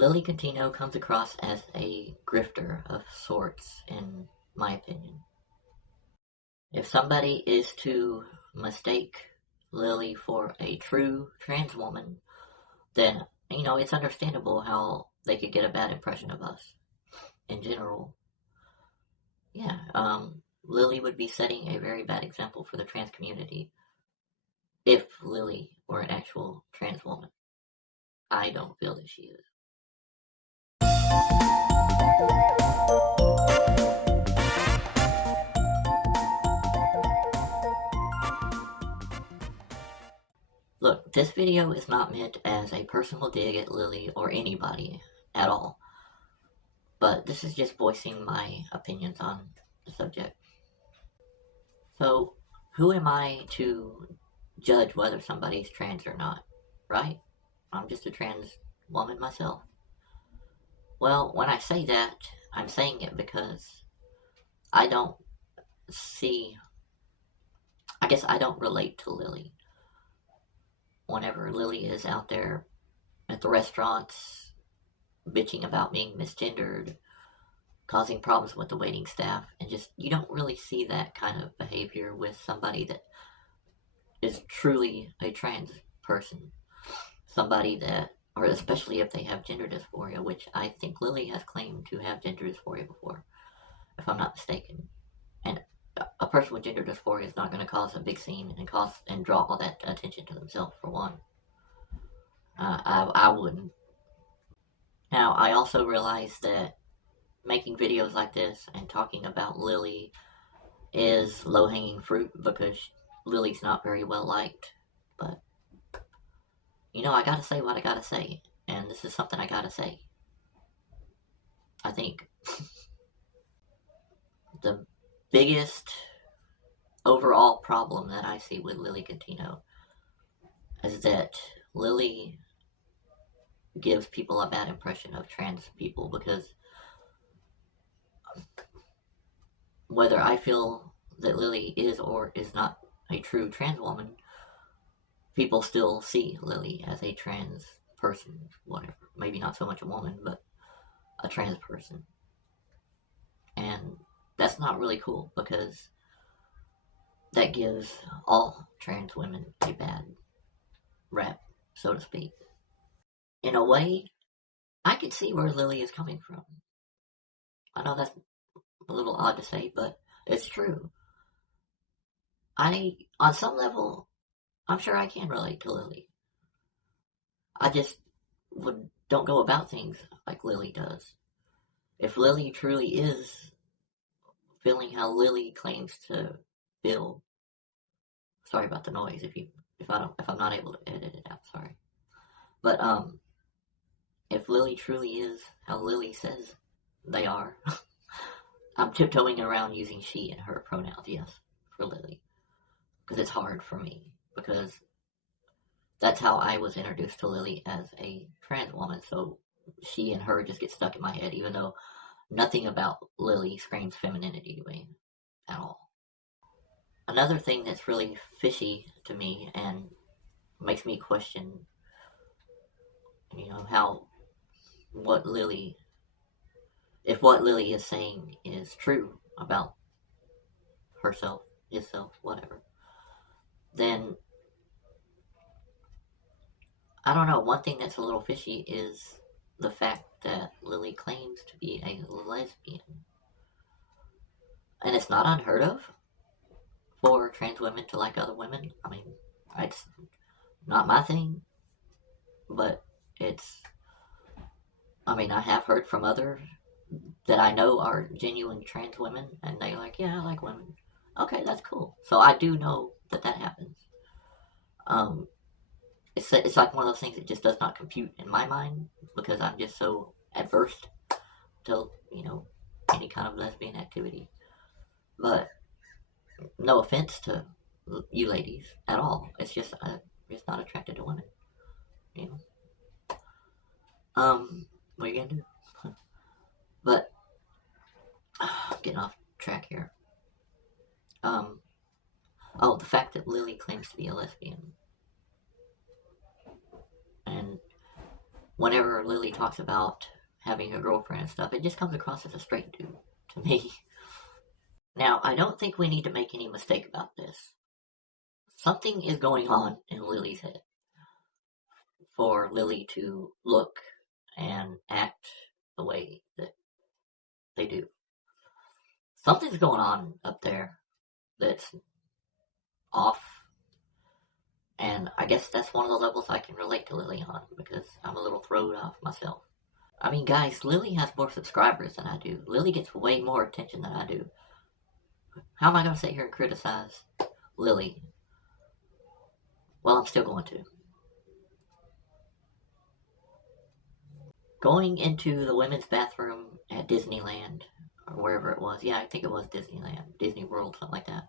Lilly Contino comes across as a grifter of sorts, in my opinion. If somebody is to mistake Lilly for a true trans woman, then, it's understandable how they could get a bad impression of us in general. Yeah, Lilly would be setting a very bad example for the trans community if Lilly were an actual trans woman. I don't feel that she is. Look, this video is not meant as a personal dig at Lilly or anybody at all, but this is just voicing my opinions on the subject. So, who am I to judge whether somebody's trans or not, right? I'm just a trans woman myself. Well, when I say that, I'm saying it because I don't I guess I don't relate to Lilly. Whenever Lilly is out there at the restaurants bitching about being misgendered, causing problems with the waiting staff, and just, you don't really see that kind of behavior with somebody that is truly a trans person. Somebody that, or especially if they have gender dysphoria, which I think Lilly has claimed to have gender dysphoria before, if I'm not mistaken. And a person with gender dysphoria is not going to cause a big scene and draw all that attention to themselves, for one. I wouldn't. Now, I also realize that making videos like this and talking about Lilly is low-hanging fruit because Lilly's not very well liked. But, I gotta say what I gotta say. And this is something I gotta say. I think the biggest overall problem that I see with Lilly Contino is that Lilly gives people a bad impression of trans people, because whether I feel that Lilly is or is not a true trans woman, people still see Lilly as a trans person, whatever. Maybe not so much a woman, but a trans person. And that's not really cool, because that gives all trans women a bad rap, so to speak. In a way, I can see where Lilly is coming from. I know that's a little odd to say, but it's true. On some level, I'm sure I can relate to Lilly. I just don't go about things like Lilly does. If Lilly truly is feeling how Lilly claims to feel, sorry about the noise if I'm not able to edit it out, sorry. But if Lilly truly is how Lilly says they are, I'm tiptoeing around using she and her pronouns, yes, for Lilly, because it's hard for me, because that's how I was introduced to Lilly as a trans woman. So she and her just get stuck in my head, even though nothing about Lilly screams femininity to me at all. Another thing that's really fishy to me and makes me question, how if what Lilly is saying is true about herself, himself, whatever, then I don't know. One thing that's a little fishy is the fact that Lilly claims to be a lesbian. And it's not unheard of for trans women to like other women. I mean, it's not my thing, but I have heard from others that I know are genuine trans women, and they're like, yeah, I like women. Okay, that's cool. So I do know that happens. It's like one of those things that just does not compute in my mind, because I'm just so adverse to, any kind of lesbian activity. But no offense to you ladies at all. It's just I'm just not attracted to women. You know. What are you gonna do? But getting off track here. The fact that Lilly claims to be a lesbian, and whenever Lilly talks about having a girlfriend and stuff, it just comes across as a straight dude to me. Now, I don't think we need to make any mistake about this. Something is going on in Lily's head for Lilly to look and act the way that they do. Something's going on up there that's off, and I guess that's one of the levels I can relate to Lily on, because I'm a little thrown off myself. I mean, guys, Lily has more subscribers than I do. Lily gets way more attention than I do. How am I going to sit here and criticize Lily? Well, I'm still going to. Going into the women's bathroom at Disneyland, or wherever it was. Yeah, I think it was Disneyland, Disney World, something like that.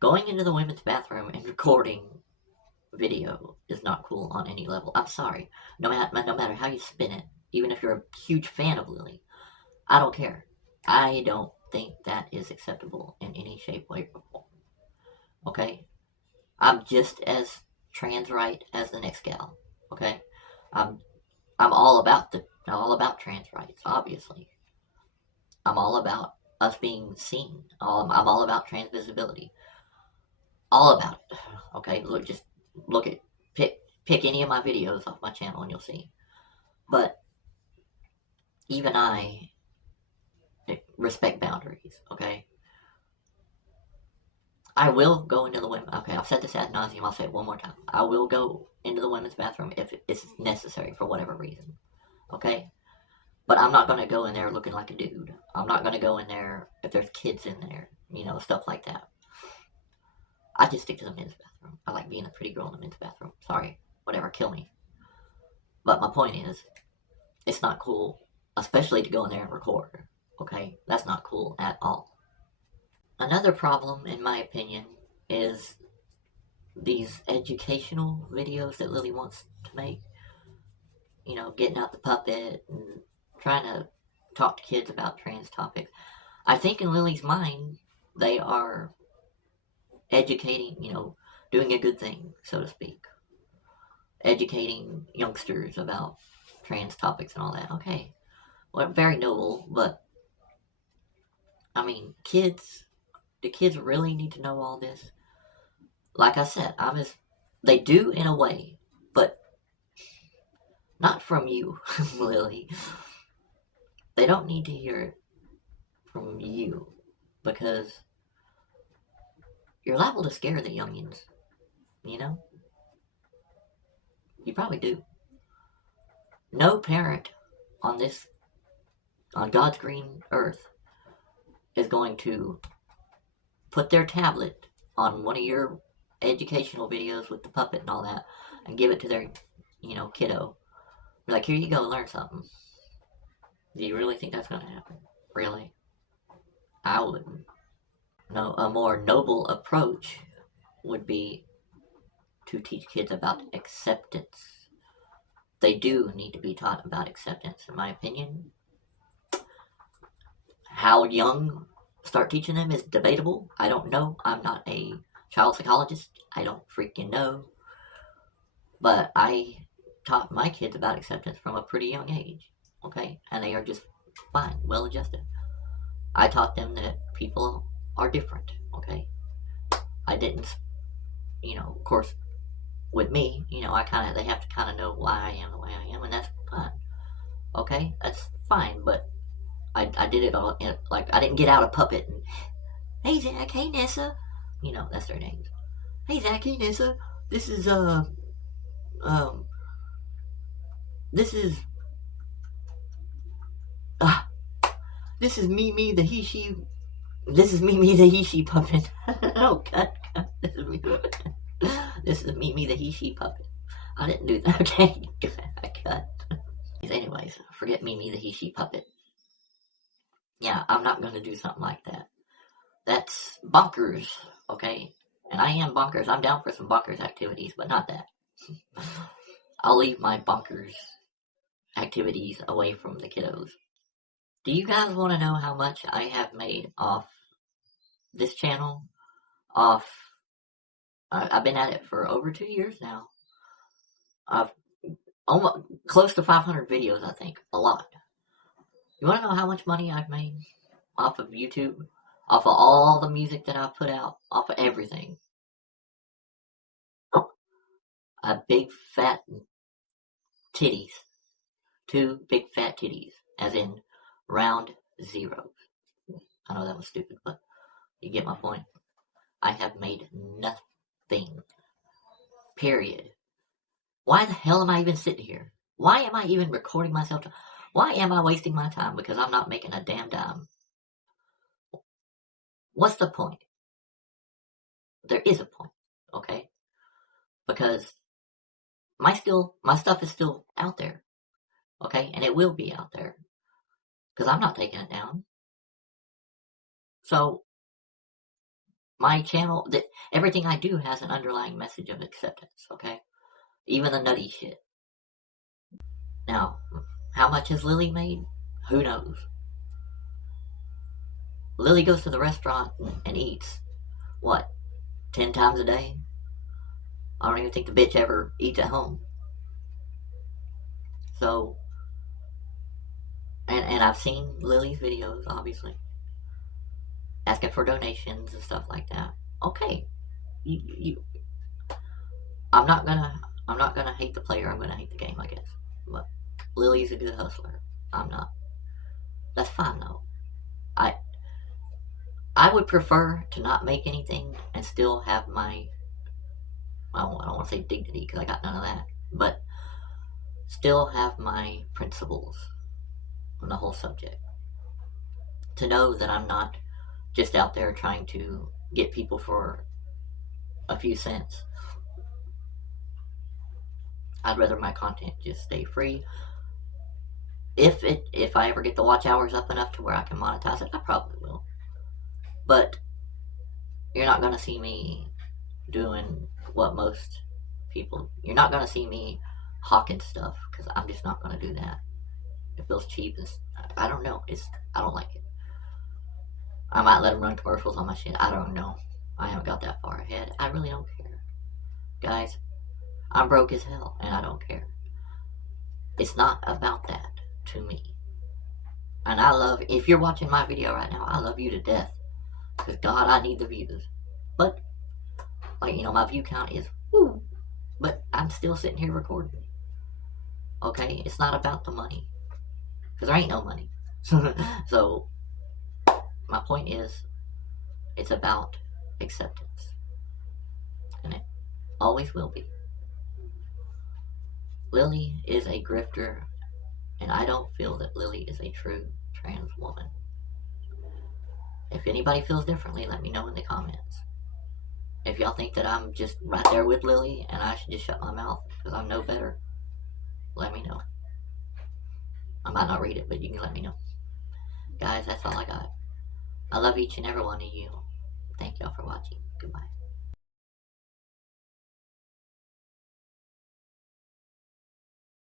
Going into the women's bathroom and recording video is not cool on any level. I'm sorry. No matter how you spin it, even if you're a huge fan of Lily, I don't care. I don't think that is acceptable in any shape, way, or form. Okay? I'm just as trans right as the next gal. Okay? I'm all about trans rights, obviously. I'm all about us being seen. I'm all about trans visibility. All about it. Okay? Pick any of my videos off my channel and you'll see. But even I respect boundaries, okay? I will go into the women. Okay, I've said this ad nauseum. I'll say it one more time. I will go into the women's bathroom if it's necessary for whatever reason, okay? But I'm not going to go in there looking like a dude. I'm not going to go in there if there's kids in there, stuff like that. I just stick to the men's bathroom. I like being a pretty girl in the men's bathroom. Sorry, whatever, kill me. But my point is, it's not cool, especially to go in there and record, okay? That's not cool at all. Another problem, in my opinion, is these educational videos that Lily wants to make. Getting out the puppet and trying to talk to kids about trans topics. I think in Lily's mind, they are educating, doing a good thing, so to speak. Educating youngsters about trans topics and all that. Okay. Well, very noble, but I mean, do kids really need to know all this? Like I said, they do in a way, but not from you, Lily. They don't need to hear it from you, because you're liable to scare the youngins, You probably do. No parent on God's green earth is going to put their tablet on one of your educational videos with the puppet and all that and give it to their, kiddo. Be like, here you go, learn something. Do you really think that's going to happen? Really? I wouldn't. No, a more noble approach would be to teach kids about acceptance. They do need to be taught about acceptance, in my opinion. How young start teaching them is debatable. I don't know. I'm not a child psychologist. I don't freaking know. But I taught my kids about acceptance from a pretty young age, okay? And they are just fine, well adjusted. I taught them that people are different, okay? I didn't, of course, with me, they have to kind of know why I am the way I am, and that's fine, okay? That's fine, but I did it all, I didn't get out a puppet and, hey Zach, hey Nessa, that's their names. Hey Zach, hey Nessa, this is, this is Mimi the he-she, this is Mimi the he-she puppet. Oh, cut. This is Mimi the he-she puppet. I didn't do that, okay? I cut. Anyways, forget Mimi the he-she puppet. Yeah, I'm not going to do something like that. That's bonkers, okay? And I am bonkers. I'm down for some bonkers activities, but not that. I'll leave my bonkers activities away from the kiddos. Do you guys want to know how much I have made off this channel? I've been at it for over 2 years now. I've almost close to 500 videos, I think. A lot. You want to know how much money I've made off of YouTube? Off of all the music that I've put out? Off of everything? A big fat titties. 2 big fat titties. As in round zeros. I know that was stupid, but you get my point. I have made nothing. Period. Why the hell am I even sitting here? Why am I even recording myself? Why am I wasting my time? Because I'm not making a damn dime. What's the point? There is a point, okay? Because my stuff is still out there, okay? And it will be out there. Because I'm not taking it down. So, my channel, everything I do has an underlying message of acceptance, okay? Even the nutty shit. Now, how much has Lilly made? Who knows? Lilly goes to the restaurant and eats, what, 10 times a day? I don't even think the bitch ever eats at home. So, and I've seen Lilly's videos, obviously, asking for donations and stuff like that. Okay, I'm not gonna hate the player. I'm gonna hate the game, I guess. But Lilly's a good hustler. I'm not. That's fine though. I would prefer to not make anything and still have my, I don't want to say dignity because I got none of that, but still have my principles on the whole subject. To know that I'm not just out there trying to get people for a few cents. I'd rather my content just stay free. If I ever get the watch hours up enough to where I can monetize it, I probably will. But you're not gonna see me doing what most people. You're not gonna see me hawking stuff because I'm just not gonna do that. It feels cheap. I don't know. I don't like it. I might let them run commercials on my shit. I don't know. I haven't got that far ahead. I really don't care, guys. I'm broke as hell, and I don't care. It's not about that to me. And I love, if you're watching my video right now, I love you to death. Because God, I need the views. But, like, my view count is, woo. But I'm still sitting here recording. Okay? It's not about the money. Because there ain't no money. So, my point is, it's about acceptance. And it always will be. Lilly is a grifter, and I don't feel that Lilly is a true trans woman. If anybody feels differently, let me know in the comments. If y'all think that I'm just right there with Lilly and I should just shut my mouth because I'm no better, let me know. I might not read it, but you can let me know. Guys, that's all I got. I love each and every one of you. Thank y'all for watching. Goodbye.